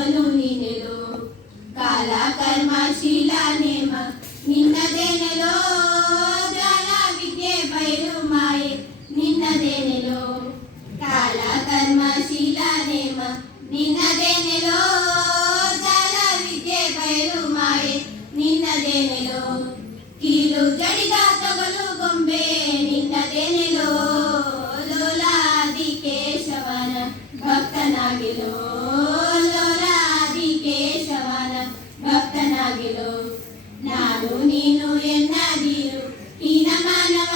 ಅವನು ನೀನೆಲೋ ಕಾಲ ಕರ್ಮ ಶೀಲ ನೇಮ ನಿನ್ನದೇನೆಲೋ ಜಾಲ ವಿದ್ಯೆ ಬಯಲು ಮಾಯೆ ನಿನ್ನದೇನೆಲೋ ಕಾಲ ಕರ್ಮ ಶೀಲ ನೇಮ ನಿನ್ನದೇನೆಲೋ ಜಾಲ ವಿದ್ಯೆ ಬಯಲು ಮಾಯೆ ನಿನ್ನದೇನೆಲೋ ಕೀಲು ಜಡಿದ ತೊಗಲು ಗೊಂಬೆ ನಿನ್ನದೇನೆಲೋ ಲೋಲಾದಿ ಕೇಶವನ ಭಕ್ತನಾಗಿಲೋ ಲೋಲಾದಿ ಕೇಶವನ ಭಕ್ತನಾಗಿಲೋ ನಾನು ನೀನು ಎನ್ನದಿರು ಹೀನ ಮಾನವ